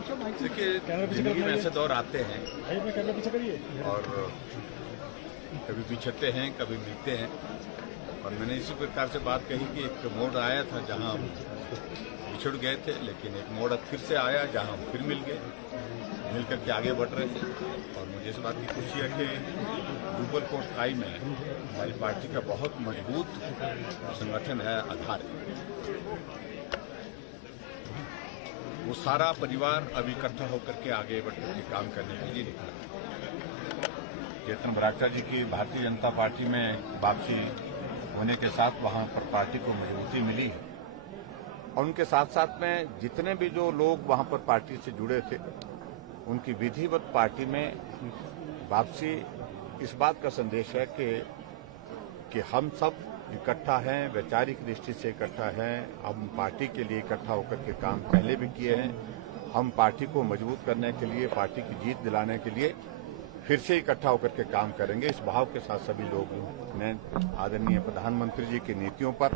देखिए, जिंदगी में ऐसे दौर आते हैं और कभी पिछड़ते हैं, कभी मिलते हैं। और मैंने इसी प्रकार से बात कही कि एक मोड़ आया था जहां हम बिछड़ गए थे, लेकिन एक मोड़ फिर से आया जहां हम फिर मिल गए, मिल करके आगे बढ़ रहे थे। और मुझे इस बात की खुशी है कि डुबरकोट खाई में हमारी पार्टी का बहुत मजबूत संगठन है, आधार है। वो सारा परिवार अब इकट्ठा होकर के आगे बढ़ करके काम करने के लिए निकला। चेतन बरागटा जी की भारतीय जनता पार्टी में वापसी होने के साथ वहां पर पार्टी को मजबूती मिली है और उनके साथ साथ में जितने भी जो लोग वहां पर पार्टी से जुड़े थे उनकी विधिवत पार्टी में वापसी इस बात का संदेश है कि हम सब इकट्ठा हैं, वैचारिक दृष्टि से इकट्ठा हैं। हम पार्टी के लिए इकट्ठा होकर के काम पहले भी किए हैं। हम पार्टी को मजबूत करने के लिए, पार्टी की जीत दिलाने के लिए फिर से इकट्ठा होकर के काम करेंगे। इस भाव के साथ सभी लोगों ने आदरणीय प्रधानमंत्री जी की नीतियों पर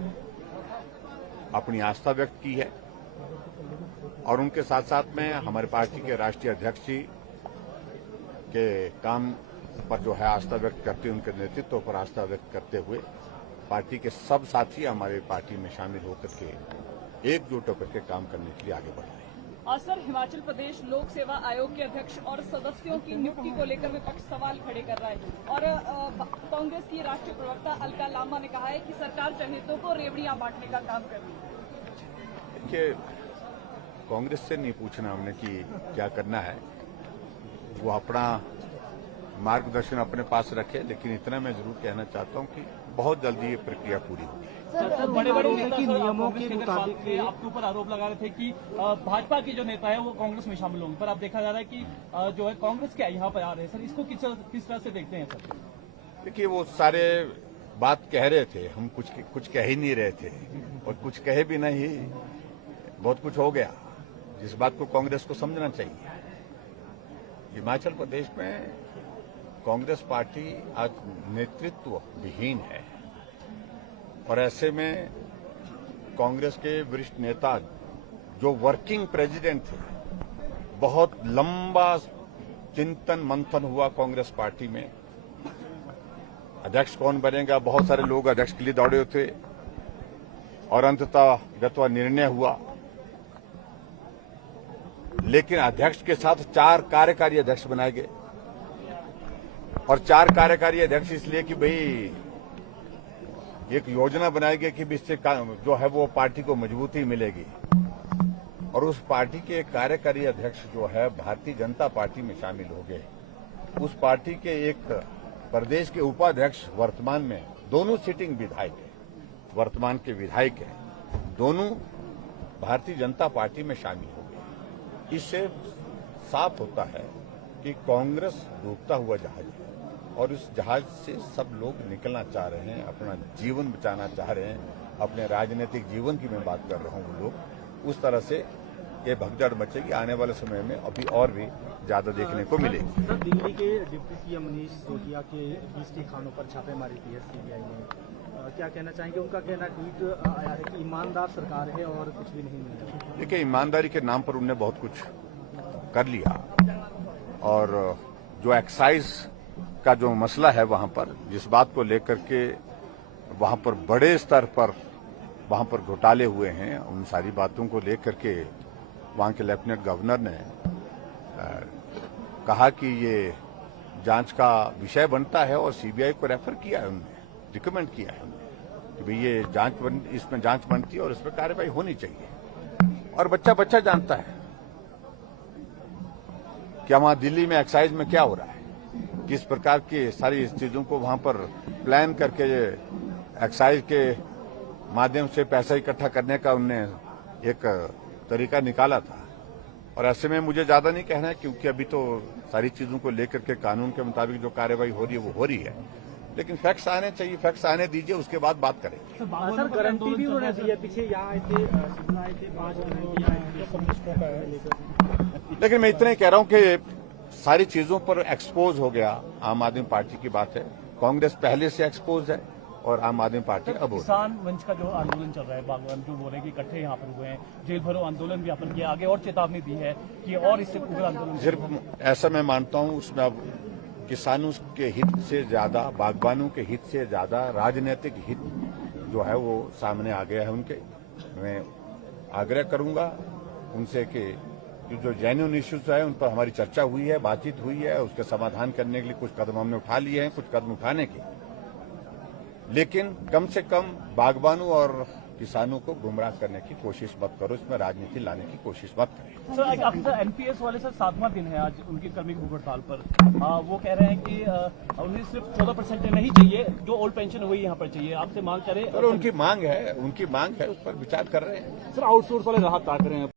अपनी आस्था व्यक्त की है और उनके साथ साथ में हमारे पार्टी के राष्ट्रीय अध्यक्ष जी के काम पर जो है आस्था व्यक्त करते, उनके नेतृत्व पर आस्था व्यक्त करते हुए पार्टी के सब साथी हमारे पार्टी में शामिल होकर के एकजुट होकर के काम करने के लिए आगे बढ़ रहे हैं। और सर, हिमाचल प्रदेश लोक सेवा आयोग के अध्यक्ष और सदस्यों की नियुक्ति को लेकर विपक्ष सवाल खड़े कर रहा है और कांग्रेस की राष्ट्रीय प्रवक्ता अलका लांबा ने कहा है कि सरकार चहेतों को रेवड़ियां बांटने का काम कर रही है। देखिए, कांग्रेस से नहीं पूछना हमने कि क्या करना है, वो अपना मार्गदर्शन अपने पास रखे, लेकिन इतना मैं जरूर कहना चाहता हूं कि बहुत जल्दी ये प्रक्रिया पूरी होगी। सर, बड़े-बड़े नेता नियमों के मुताबिक आपके ऊपर आरोप लगा रहे थे कि भाजपा के जो नेता है वो कांग्रेस में शामिल होंगे, पर अब देखा जा रहा है कि जो है कांग्रेस के यहाँ पर आ रहे हैं। सर, इसको किस तरह से देखते हैं सर? देखिए, वो सारे बात कह रहे थे, हम कुछ कह ही नहीं रहे थे और कुछ कहे भी नहीं, बहुत कुछ हो गया जिस बात को कांग्रेस को समझना चाहिए। हिमाचल प्रदेश में कांग्रेस पार्टी आज नेतृत्व विहीन है और ऐसे में कांग्रेस के वरिष्ठ नेता जो वर्किंग प्रेसिडेंट थे, बहुत लंबा चिंतन मंथन हुआ कांग्रेस पार्टी में अध्यक्ष कौन बनेगा। बहुत सारे लोग अध्यक्ष के लिए दौड़े थे और अंततः निर्णय हुआ, लेकिन अध्यक्ष के साथ 4 कार्यकारी अध्यक्ष बनाए गए और 4 कार्यकारी अध्यक्ष इसलिए कि भाई एक योजना बनाई गई कि इससे जो है वो पार्टी को मजबूती मिलेगी और उस पार्टी के कार्यकारी अध्यक्ष जो है भारतीय जनता पार्टी में शामिल हो गए। उस पार्टी के एक प्रदेश के उपाध्यक्ष वर्तमान में दोनों सिटिंग विधायक है, वर्तमान के विधायक है, दोनों भारतीय जनता पार्टी में शामिल हो गए। इससे साफ होता है कि कांग्रेस डूबता हुआ जहाज है और उस जहाज से सब लोग निकलना चाह रहे हैं, अपना जीवन बचाना चाह रहे हैं। अपने राजनीतिक जीवन की मैं बात कर रहा हूं, वो लोग उस तरह से ये भगदड़ मचेगी। आने वाले समय में अभी और भी ज्यादा देखने को मिलेगी। सर, दिल्ली के डिप्टी सीएम मनीष सिसोदिया के 20 ठिकानों पर छापेमारी की है सीबीआई ने, क्या कहना चाहेंगे? उनका कहना ट्वीट आया है कि ईमानदार सरकार है और कुछ भी नहीं मिला। देखिए, ईमानदारी के नाम पर उन्होंने बहुत कुछ कर लिया और जो एक्साइज का जो मसला है वहां पर, जिस बात को लेकर के वहां पर बड़े स्तर पर वहां पर घोटाले हुए हैं, उन सारी बातों को लेकर के वहां के लेफ्टिनेंट गवर्नर ने कहा कि ये जांच का विषय बनता है और सीबीआई को रेफर किया है, उन्होंने रिकमेंड किया है कि भाई ये इसमें जांच बनती है और इसमें कार्रवाई होनी चाहिए। और बच्चा बच्चा जानता है कि वहां दिल्ली में एक्साइज में क्या हो रहा है, किस प्रकार की सारी चीजों को वहां पर प्लान करके एक्साइज के माध्यम से पैसा इकट्ठा करने का उनने एक तरीका निकाला था। और ऐसे में मुझे ज्यादा नहीं कहना है क्योंकि अभी तो सारी चीजों को लेकर के कानून के मुताबिक जो कार्रवाई हो रही है वो हो रही है, लेकिन फैक्ट्स आने चाहिए, फैक्ट्स आने दीजिए, उसके बाद बात करेंगे। सर, गारंटी भी होना चाहिए, पीछे यहाँ आए थे, शिमला आए थे, 5 गारंटी आए थे। लेकिन मैं इतना ही कह रहा हूं कि सारी चीजों पर एक्सपोज हो गया आम आदमी पार्टी की बात है। कांग्रेस पहले से एक्सपोज है, और आम आदमी पार्टी अब हो रही है। किसान मंच का जो आंदोलन चल रहा है, बागवान जो बोल रहे हैं कि इकट्ठे यहाँ पर हुए हैं, जेल भरो आंदोलन भी अपन किया, आगे और चेतावनी दी है कि और इससे उग्र आंदोलन सिर्फ ऐसा मैं मानता हूं, उसमें अब किसानों के हित से ज्यादा, बागबानों के हित से ज्यादा राजनीतिक हित जो है वो सामने आ गया है उनके। मैं आग्रह करूंगा उनसे कि जो जेन्युइन इश्यूज है उन पर हमारी चर्चा हुई है, बातचीत हुई है, उसके समाधान करने के लिए कुछ कदम हमने उठा लिए हैं, कुछ कदम उठाने के, लेकिन कम से कम बागबानों और किसानों को गुमराह करने की कोशिश मत करो, इसमें राजनीति लाने की कोशिश मत करें। सर, अब एनपीएस वाले सर 7वां दिन है आज उनकी कर्मिक भूख हड़ताल पर। वो कह रहे हैं कि उन्हें सिर्फ 14% नहीं चाहिए, जो ओल्ड पेंशन वही यहाँ पर चाहिए। आपसे मांग करें, और उनकी मांग है, उस पर विचार कर रहे हैं। सर आउटसोर्स वाले राहत ताक रहे हैं।